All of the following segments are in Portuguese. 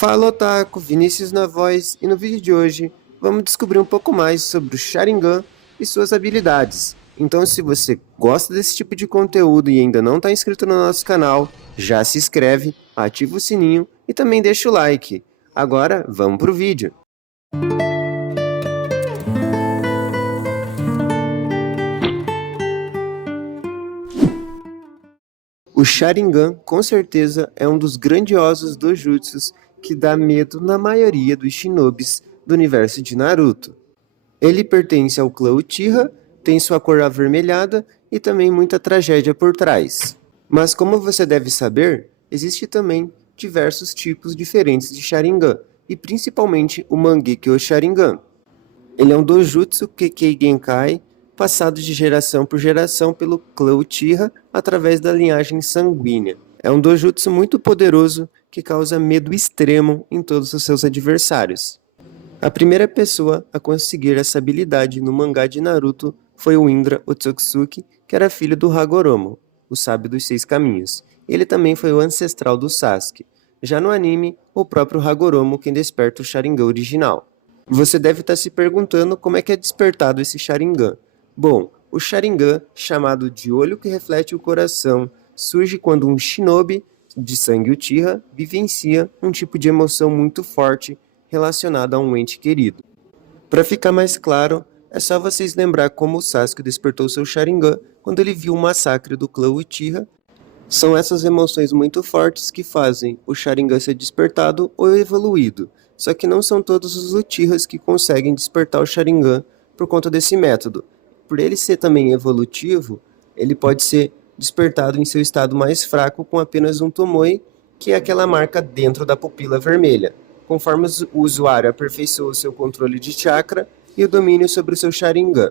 Fala Otaku, Vinícius na voz, e no vídeo de hoje vamos descobrir um pouco mais sobre o Sharingan e suas habilidades. Então se você gosta desse tipo de conteúdo e ainda não está inscrito no nosso canal, já se inscreve, ativa o sininho e também deixa o like. Agora vamos pro vídeo. O Sharingan com certeza é um dos grandiosos dojutsus que dá medo na maioria dos shinobis do universo de Naruto. Ele pertence ao clã Uchiha, tem sua cor avermelhada e também muita tragédia por trás. Mas como você deve saber, existe também diversos tipos diferentes de Sharingan, e principalmente o Mangekyo Sharingan. Ele é um dojutsu Kekkei Genkai, passado de geração por geração pelo clã Uchiha através da linhagem sanguínea. É um dojutsu muito poderoso que causa medo extremo em todos os seus adversários. A primeira pessoa a conseguir essa habilidade no mangá de Naruto foi o Indra Otsutsuki, que era filho do Hagoromo, o sábio dos 6 caminhos. Ele também foi o ancestral do Sasuke. Já no anime, o próprio Hagoromo quem desperta o Sharingan original. Você deve estar se perguntando como é que é despertado esse Sharingan. Bom, o Sharingan, chamado de olho que reflete o coração, surge quando um shinobi de sangue Uchiha vivencia um tipo de emoção muito forte relacionada a um ente querido. Para ficar mais claro, é só vocês lembrar como o Sasuke despertou seu Sharingan quando ele viu o massacre do clã Uchiha. São essas emoções muito fortes que fazem o Sharingan ser despertado ou evoluído, só que não são todos os Uchihas que conseguem despertar o Sharingan por conta desse método. Por ele ser também evolutivo, ele pode ser despertado em seu estado mais fraco com apenas um Tomoe, que é aquela marca dentro da pupila vermelha. Conforme o usuário aperfeiçoa o seu controle de chakra e o domínio sobre o seu Sharingan,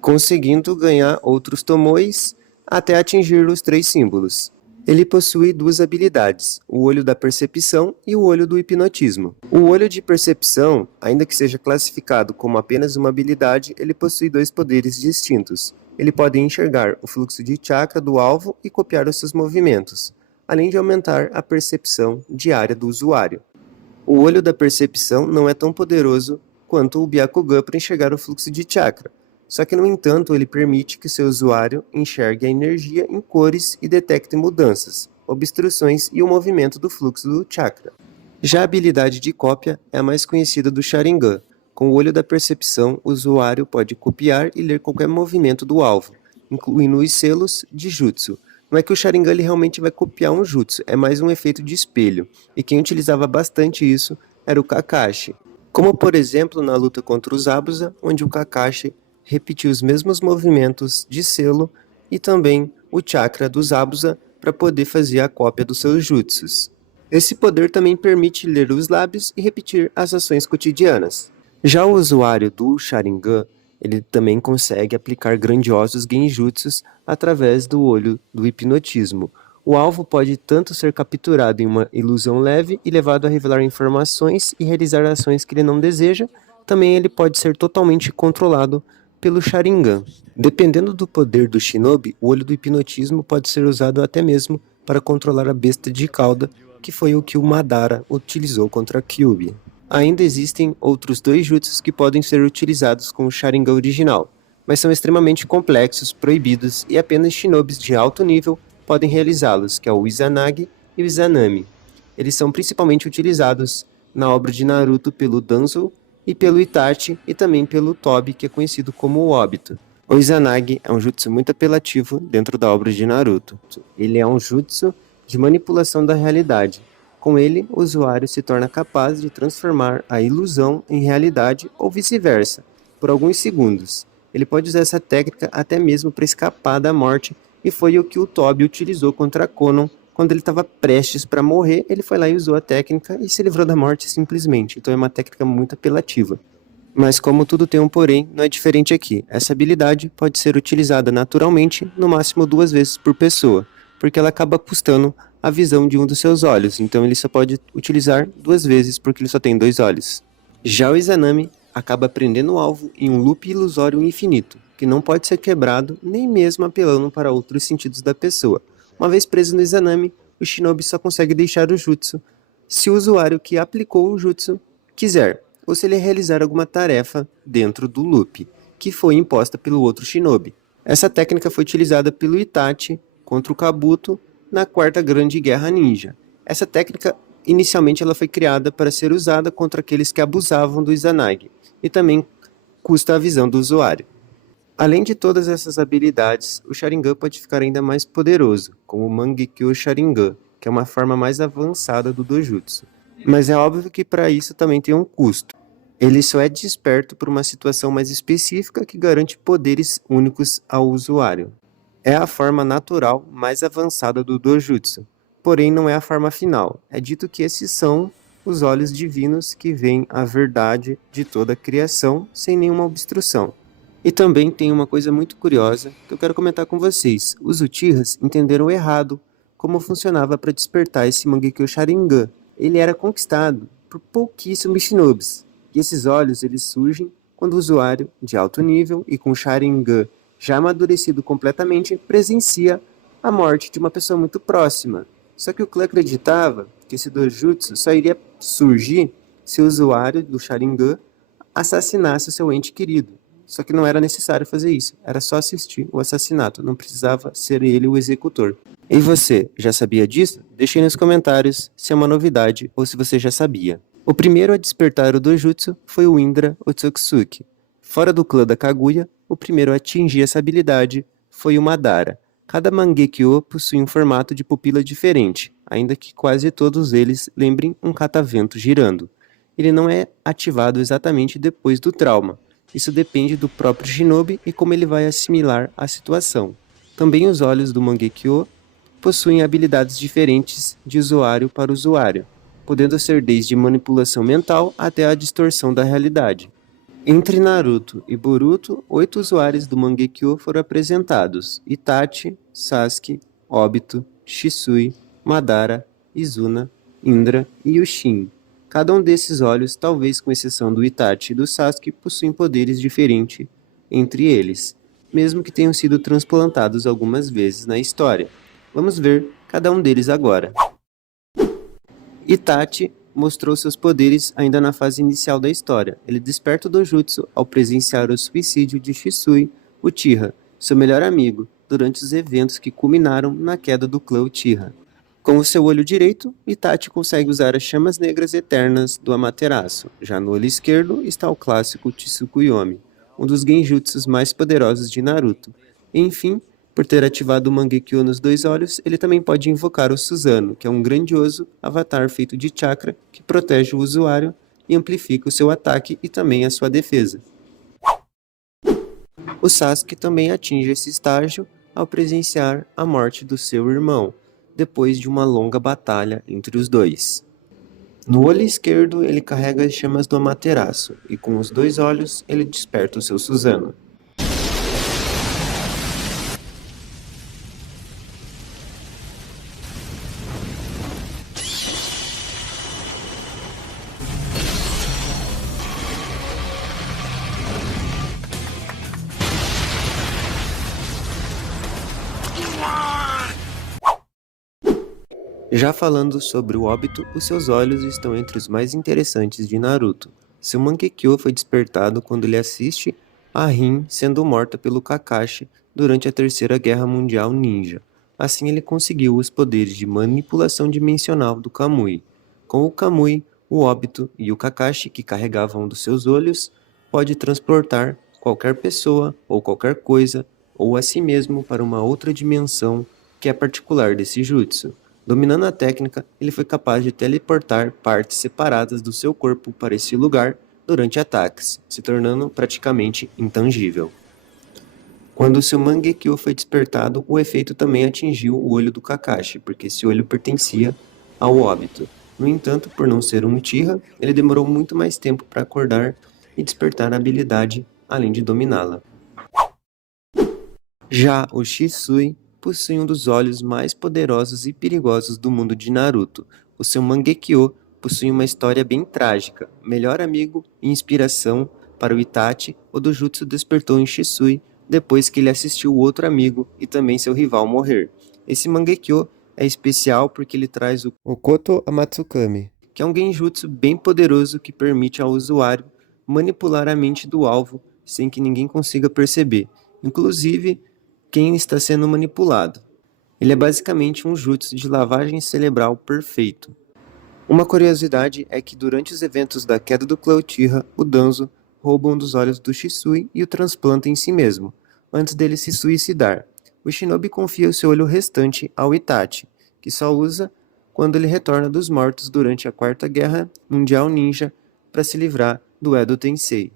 conseguindo ganhar outros Tomoes até atingir os 3 símbolos. Ele possui 2 habilidades, o olho da percepção e o olho do hipnotismo. O olho de percepção, ainda que seja classificado como apenas uma habilidade, ele possui 2 poderes distintos. Ele pode enxergar o fluxo de chakra do alvo e copiar os seus movimentos, além de aumentar a percepção diária do usuário. O olho da percepção não é tão poderoso quanto o Byakugan para enxergar o fluxo de chakra, só que no entanto ele permite que seu usuário enxergue a energia em cores e detecte mudanças, obstruções e o movimento do fluxo do chakra. Já a habilidade de cópia é a mais conhecida do Sharingan. Com o olho da percepção, o usuário pode copiar e ler qualquer movimento do alvo, incluindo os selos de jutsu. Não é que o Sharingan ele realmente vai copiar um jutsu, é mais um efeito de espelho, e quem utilizava bastante isso era o Kakashi. Como por exemplo na luta contra os Zabuza, onde o Kakashi repetiu os mesmos movimentos de selo e também o chakra dos Zabuza para poder fazer a cópia dos seus jutsus. Esse poder também permite ler os lábios e repetir as ações cotidianas. Já o usuário do Sharingan, ele também consegue aplicar grandiosos genjutsus através do olho do hipnotismo. O alvo pode tanto ser capturado em uma ilusão leve e levado a revelar informações e realizar ações que ele não deseja, também ele pode ser totalmente controlado pelo Sharingan. Dependendo do poder do shinobi, o olho do hipnotismo pode ser usado até mesmo para controlar a besta de cauda, que foi o que o Madara utilizou contra Kyuubi. Ainda existem outros 2 jutsus que podem ser utilizados com o Sharingan original, mas são extremamente complexos, proibidos e apenas shinobis de alto nível podem realizá-los, que é o Izanagi e o Izanami. Eles são principalmente utilizados na obra de Naruto pelo Danzo e pelo Itachi e também pelo Tobi, que é conhecido como o Obito. O Izanagi é um jutsu muito apelativo dentro da obra de Naruto. Ele é um jutsu de manipulação da realidade. Com ele, o usuário se torna capaz de transformar a ilusão em realidade ou vice-versa, por alguns segundos. Ele pode usar essa técnica até mesmo para escapar da morte, e foi o que o Tobi utilizou contra Konon. Quando ele estava prestes para morrer, ele foi lá e usou a técnica e se livrou da morte simplesmente. Então é uma técnica muito apelativa. Mas como tudo tem um porém, não é diferente aqui. Essa habilidade pode ser utilizada naturalmente, no máximo 2 vezes por pessoa, porque ela acaba custando a visão de um dos seus olhos, então ele só pode utilizar 2 vezes porque ele só tem 2 olhos. Já o Izanami acaba prendendo o alvo em um loop ilusório infinito, que não pode ser quebrado nem mesmo apelando para outros sentidos da pessoa. Uma vez preso no Izanami, o shinobi só consegue deixar o jutsu se o usuário que aplicou o jutsu quiser, ou se ele realizar alguma tarefa dentro do loop, que foi imposta pelo outro shinobi. Essa técnica foi utilizada pelo Itachi contra o Kabuto na Quarta Grande Guerra Ninja. Essa técnica, inicialmente, ela foi criada para ser usada contra aqueles que abusavam do Izanagi, e também custa a visão do usuário. Além de todas essas habilidades, o Sharingan pode ficar ainda mais poderoso, como o Mangekyo Sharingan, que é uma forma mais avançada do Dojutsu. Mas é óbvio que para isso também tem um custo. Ele só é desperto por uma situação mais específica que garante poderes únicos ao usuário. É a forma natural mais avançada do Dojutsu, porém não é a forma final. É dito que esses são os olhos divinos que veem a verdade de toda a criação sem nenhuma obstrução. E também tem uma coisa muito curiosa que eu quero comentar com vocês. Os Uchihas entenderam errado como funcionava para despertar esse Mangekyo Sharingan. Ele era conquistado por pouquíssimos shinobis. E esses olhos eles surgem quando o usuário, de alto nível e com Sharingan já amadurecido completamente, presencia a morte de uma pessoa muito próxima. Só que o clã acreditava que esse Dojutsu só iria surgir se o usuário do Sharingan assassinasse o seu ente querido. Só que não era necessário fazer isso, era só assistir o assassinato, não precisava ser ele o executor. E você, já sabia disso? Deixe aí nos comentários se é uma novidade ou se você já sabia. O primeiro a despertar o Dojutsu foi o Indra Otsutsuki. Fora do clã da Kaguya, o primeiro a atingir essa habilidade foi o Madara. Cada Mangekyo possui um formato de pupila diferente, ainda que quase todos eles lembrem um catavento girando. Ele não é ativado exatamente depois do trauma. Isso depende do próprio shinobi e como ele vai assimilar a situação. Também os olhos do Mangekyo possuem habilidades diferentes de usuário para usuário, podendo ser desde manipulação mental até a distorção da realidade. Entre Naruto e Boruto, 8 usuários do Mangekyo foram apresentados: Itachi, Sasuke, Obito, Shisui, Madara, Izuna, Indra e Yushin. Cada um desses olhos, talvez com exceção do Itachi e do Sasuke, possuem poderes diferentes entre eles, mesmo que tenham sido transplantados algumas vezes na história. Vamos ver cada um deles agora. Itachi mostrou seus poderes ainda na fase inicial da história. Ele desperta o Dojutsu ao presenciar o suicídio de Shisui Uchiha, seu melhor amigo, durante os eventos que culminaram na queda do clã Uchiha. Com o seu olho direito, Itachi consegue usar as chamas negras eternas do Amaterasu. Já no olho esquerdo está o clássico Tsukuyomi, um dos genjutsus mais poderosos de Naruto. Enfim, por ter ativado o Mangekyo nos 2 olhos, ele também pode invocar o Susanoo, que é um grandioso avatar feito de chakra que protege o usuário e amplifica o seu ataque e também a sua defesa. O Sasuke também atinge esse estágio ao presenciar a morte do seu irmão, depois de uma longa batalha entre os dois. No olho esquerdo, ele carrega as chamas do Amaterasu, e com os 2 olhos, ele desperta o seu Susanoo. Já falando sobre o Obito, os seus olhos estão entre os mais interessantes de Naruto. Seu Mangekyo foi despertado quando ele assiste a Rin sendo morta pelo Kakashi durante a Terceira Guerra Mundial Ninja. Assim ele conseguiu os poderes de manipulação dimensional do Kamui. Com o Kamui, o Obito e o Kakashi, que carregavam um dos seus olhos, pode transportar qualquer pessoa ou qualquer coisa, ou a si mesmo para uma outra dimensão que é particular desse jutsu. Dominando a técnica, ele foi capaz de teleportar partes separadas do seu corpo para esse lugar durante ataques, se tornando praticamente intangível. Quando seu Mangekyo foi despertado, o efeito também atingiu o olho do Kakashi, porque esse olho pertencia ao Obito. No entanto, por não ser um Uchiha, ele demorou muito mais tempo para acordar e despertar a habilidade, além de dominá-la. Já o Shisui possui um dos olhos mais poderosos e perigosos do mundo de Naruto. O seu Mangekyo possui uma história bem trágica. Melhor amigo e inspiração para o Itachi, o Dojutsu despertou em Shisui depois que ele assistiu o outro amigo e também seu rival morrer. Esse Mangekyo é especial porque ele traz o Koto Amatsukami, que é um genjutsu bem poderoso que permite ao usuário manipular a mente do alvo sem que ninguém consiga perceber, inclusive quem está sendo manipulado. Ele é basicamente um jutsu de lavagem cerebral perfeito. Uma curiosidade é que durante os eventos da queda do clã Uchiha, o Danzo rouba um dos olhos do Shisui e o transplanta em si mesmo, antes dele se suicidar. O Shinobi confia o seu olho restante ao Itachi, que só usa quando ele retorna dos mortos durante a Quarta Guerra Mundial Ninja para se livrar do Edo Tensei.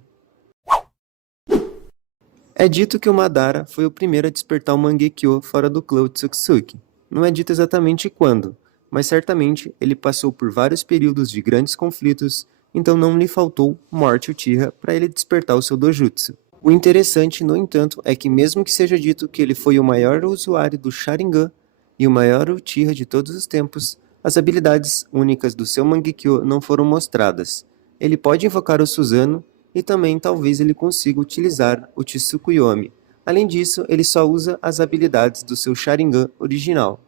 É dito que o Madara foi o primeiro a despertar o Mangekyo fora do clã Utsutsuki. Não é dito exatamente quando, mas certamente ele passou por vários períodos de grandes conflitos, então não lhe faltou morte Uchiha para ele despertar o seu dojutsu. O interessante, no entanto, é que mesmo que seja dito que ele foi o maior usuário do Sharingan e o maior Uchiha de todos os tempos, as habilidades únicas do seu Mangekyo não foram mostradas. Ele pode invocar o Susanoo, e também talvez ele consiga utilizar o Tsukuyomi. Além disso, ele só usa as habilidades do seu Sharingan original.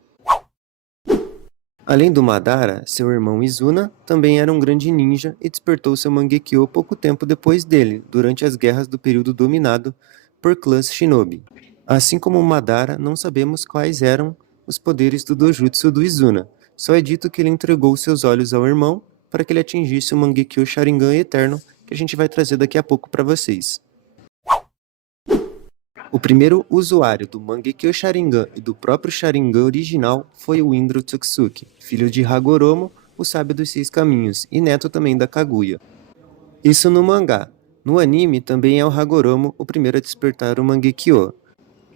Além do Madara, seu irmão Izuna também era um grande ninja e despertou seu Mangekyo pouco tempo depois dele, durante as guerras do período dominado por clãs Shinobi. Assim como Madara, não sabemos quais eram os poderes do dojutsu do Izuna. Só é dito que ele entregou seus olhos ao irmão para que ele atingisse o Mangekyo Sharingan Eterno, que a gente vai trazer daqui a pouco para vocês. O primeiro usuário do Mangekyo Sharingan e do próprio Sharingan original foi o Indra Tsuksuki, filho de Hagoromo, o sábio dos 6 caminhos, e neto também da Kaguya. Isso no mangá. No anime também é o Hagoromo o primeiro a despertar o Mangekyo.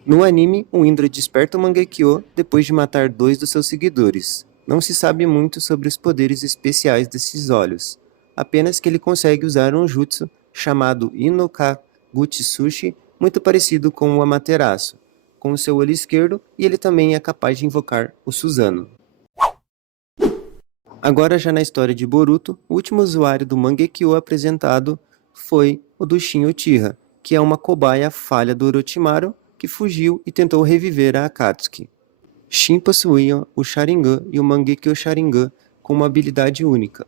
No anime, o Indra desperta o Mangekyo depois de matar 2 dos seus seguidores. Não se sabe muito sobre os poderes especiais desses olhos, apenas que ele consegue usar um jutsu chamado Inokagutsushi, muito parecido com o Amaterasu, com o seu olho esquerdo, e ele também é capaz de invocar o Susanoo. Agora já na história de Boruto, o último usuário do Mangekyo apresentado foi o do Shin Uchiha, que é uma cobaia falha do Orochimaru que fugiu e tentou reviver a Akatsuki. Shin possuía o Sharingan e o Mangekyo Sharingan com uma habilidade única.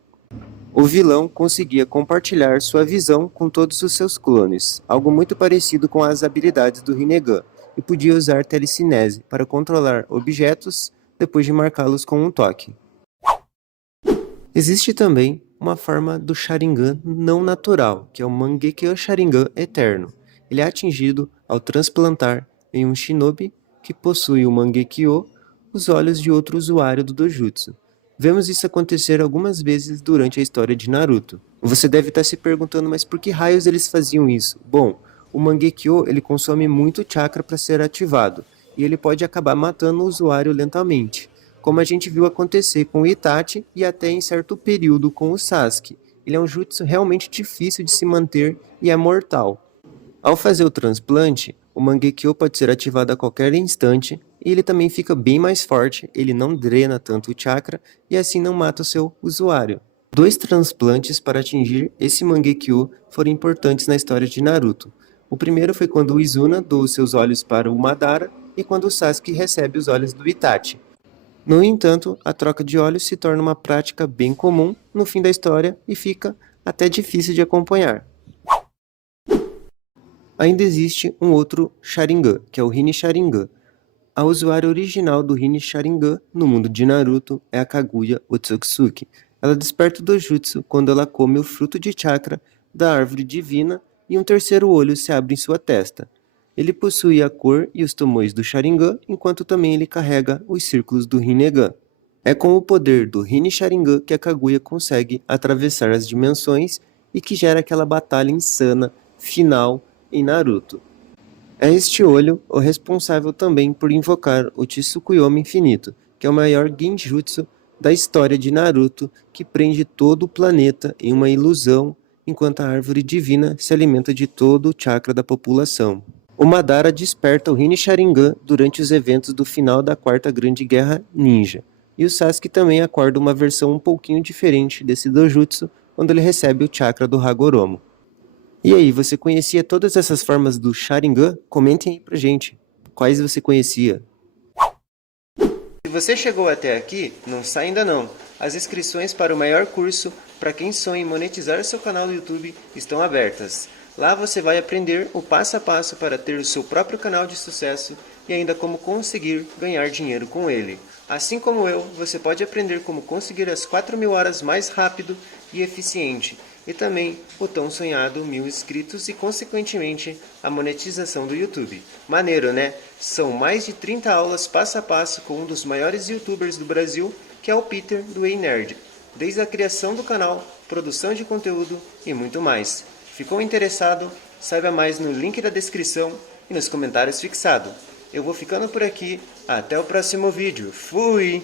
O vilão conseguia compartilhar sua visão com todos os seus clones, algo muito parecido com as habilidades do Rinnegan, e podia usar telecinese para controlar objetos depois de marcá-los com um toque. Existe também uma forma do Sharingan não natural, que é o Mangekyo Sharingan Eterno. Ele é atingido ao transplantar em um shinobi que possui o Mangekyo os olhos de outro usuário do dojutsu. Vemos isso acontecer algumas vezes durante a história de Naruto. Você deve estar se perguntando, mas por que raios eles faziam isso? Bom, o Mangekyo ele consome muito chakra para ser ativado, e ele pode acabar matando o usuário lentamente, como a gente viu acontecer com o Itachi e até em certo período com o Sasuke. Ele é um jutsu realmente difícil de se manter e é mortal. Ao fazer o transplante, o Mangekyo pode ser ativado a qualquer instante, e ele também fica bem mais forte, ele não drena tanto o chakra e assim não mata o seu usuário. 2 transplantes para atingir esse Mangekyo foram importantes na história de Naruto. O primeiro foi quando o Izuna doa seus olhos para o Madara e quando o Sasuke recebe os olhos do Itachi. No entanto, a troca de olhos se torna uma prática bem comum no fim da história e fica até difícil de acompanhar. Ainda existe um outro Sharingan, que é o Rin Sharingan. A usuária original do Rin Sharingan no mundo de Naruto é a Kaguya Otsutsuki. Ela desperta o dojutsu quando ela come o fruto de chakra da árvore divina e um terceiro olho se abre em sua testa. Ele possui a cor e os tomoes do Sharingan, enquanto também ele carrega os círculos do Rinnegan. É com o poder do Rin Sharingan que a Kaguya consegue atravessar as dimensões e que gera aquela batalha insana final em Naruto. É este olho o responsável também por invocar o Tsukuyomi Infinito, que é o maior genjutsu da história de Naruto, que prende todo o planeta em uma ilusão, enquanto a árvore divina se alimenta de todo o chakra da população. O Madara desperta o Rin Sharingan durante os eventos do final da Quarta Grande Guerra Ninja, e o Sasuke também acorda uma versão um pouquinho diferente desse dojutsu, quando ele recebe o chakra do Hagoromo. E aí, você conhecia todas essas formas do Sharingan? Comentem aí pra gente. Quais você conhecia? Se você chegou até aqui, não sai ainda não. As inscrições para o maior curso para quem sonha em monetizar seu canal do YouTube estão abertas. Lá você vai aprender o passo a passo para ter o seu próprio canal de sucesso e ainda como conseguir ganhar dinheiro com ele. Assim como eu, você pode aprender como conseguir as 4.000 horas mais rápido e eficiente, e também o tão sonhado 1.000 inscritos e, consequentemente, a monetização do YouTube. Maneiro, né? São mais de 30 aulas passo a passo com um dos maiores YouTubers do Brasil, que é o Peter do Ei Nerd. Desde a criação do canal, produção de conteúdo e muito mais. Ficou interessado? Saiba mais no link da descrição e nos comentários fixado. Eu vou ficando por aqui, até o próximo vídeo. Fui!